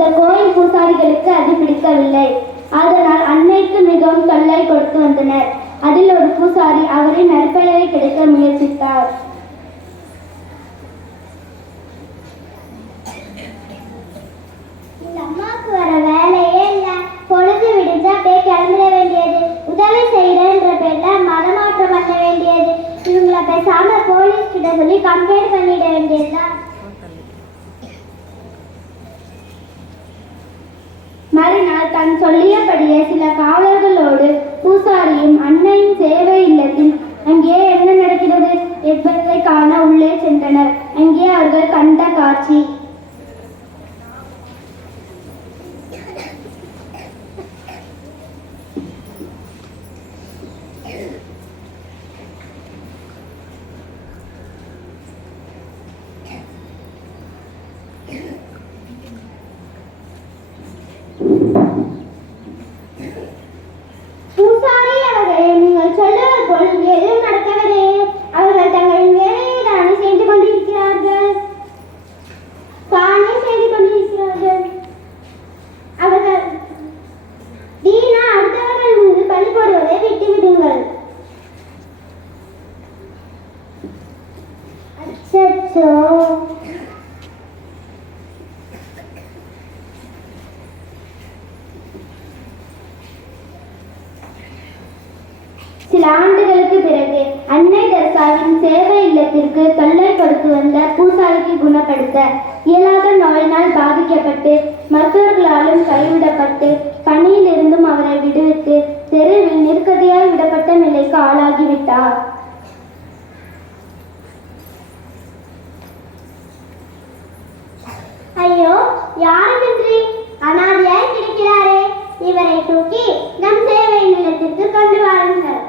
அந்த கோயில் பூசாரிகளுக்கு அது பிடிக்கவில்லை. அதனால் அன்னைக்கு மிகவும் தொல்லை கொடுத்து வந்தனர். அதில் ஒரு பூசாரி அவரின் நற்பெயரை கிடைக்க முயற்சித்தார். இந்த அம்மாவுக்கு வர வேலையே இல்லை. பொழுது விடிஞ்சா அப்படியே கிளம்பிட வேண்டியது. உதவி செய்யறன்ற பேர்ல மதமாற்றம் பண்ண வேண்டியது. இவங்களை பேசாம போலீஸ் கிட்ட சொல்லி கம்ப்ளைண்ட் பண்ணிட வேண்டியதுதான். மறுநாள் தன் சொல்லியபடியே சில காவலர்களோடு பூசாரியும் அன்னையின் சேவை இல்லத்தில் அங்கே என்ன நடக்கிறது என்பதை காண உள்ளே சென்றனர். அங்கே அவர்கள் கண்ட காட்சி பூசாரி அவர்களே, நீங்கள் சொல்லுவது போல் எதுவும் நடக்கவில்லை. அவர்கள் தங்களின் வேலையை தானே செய்து கொண்டிருக்கிறார்கள். அவர்கள் வீணா அடுத்தவர்கள் மீது பழி போடுவதை விட்டுவிடுங்கள். அச்சோ, சில ஆண்டுகளுக்கு பிறகு அன்னை தெரசாவின் சேவை இல்லத்திற்கு தொல்லை கொடுத்து வந்த பூசாரிக்கு குணப்படுத்த இயலாத நோயினால் பாதிக்கப்பட்டு மருத்துவர்களாலும் கைவிடப்பட்டு பணியிலிருந்தும் அவரை விடுவித்து தெருவில் நிற்கதியாய் விடப்பட்ட நிலைக்கு ஆளாகிவிட்டார். ஐயோ, யாருமின்றி அனாதையாய் கிடைக்கிறாரே, இவரை தூக்கி நம் சேவை நிலையத்திற்கு கொண்டு வாருங்கள்.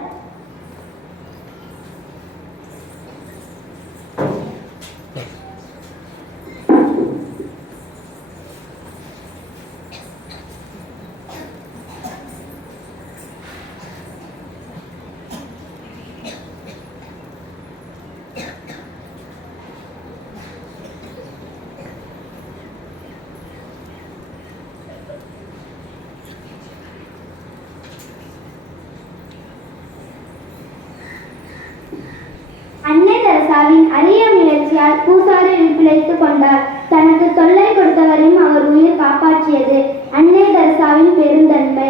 அன்னை தெரசாவின் அரிய முயற்சியால் பூசாரி பிழைத்துக் கொண்டார். தனக்கு தொல்லை கொடுத்தவரையும் அவர் உயிர் காப்பாற்றியது அன்னை தெரசாவின் பெருந்தன்மை.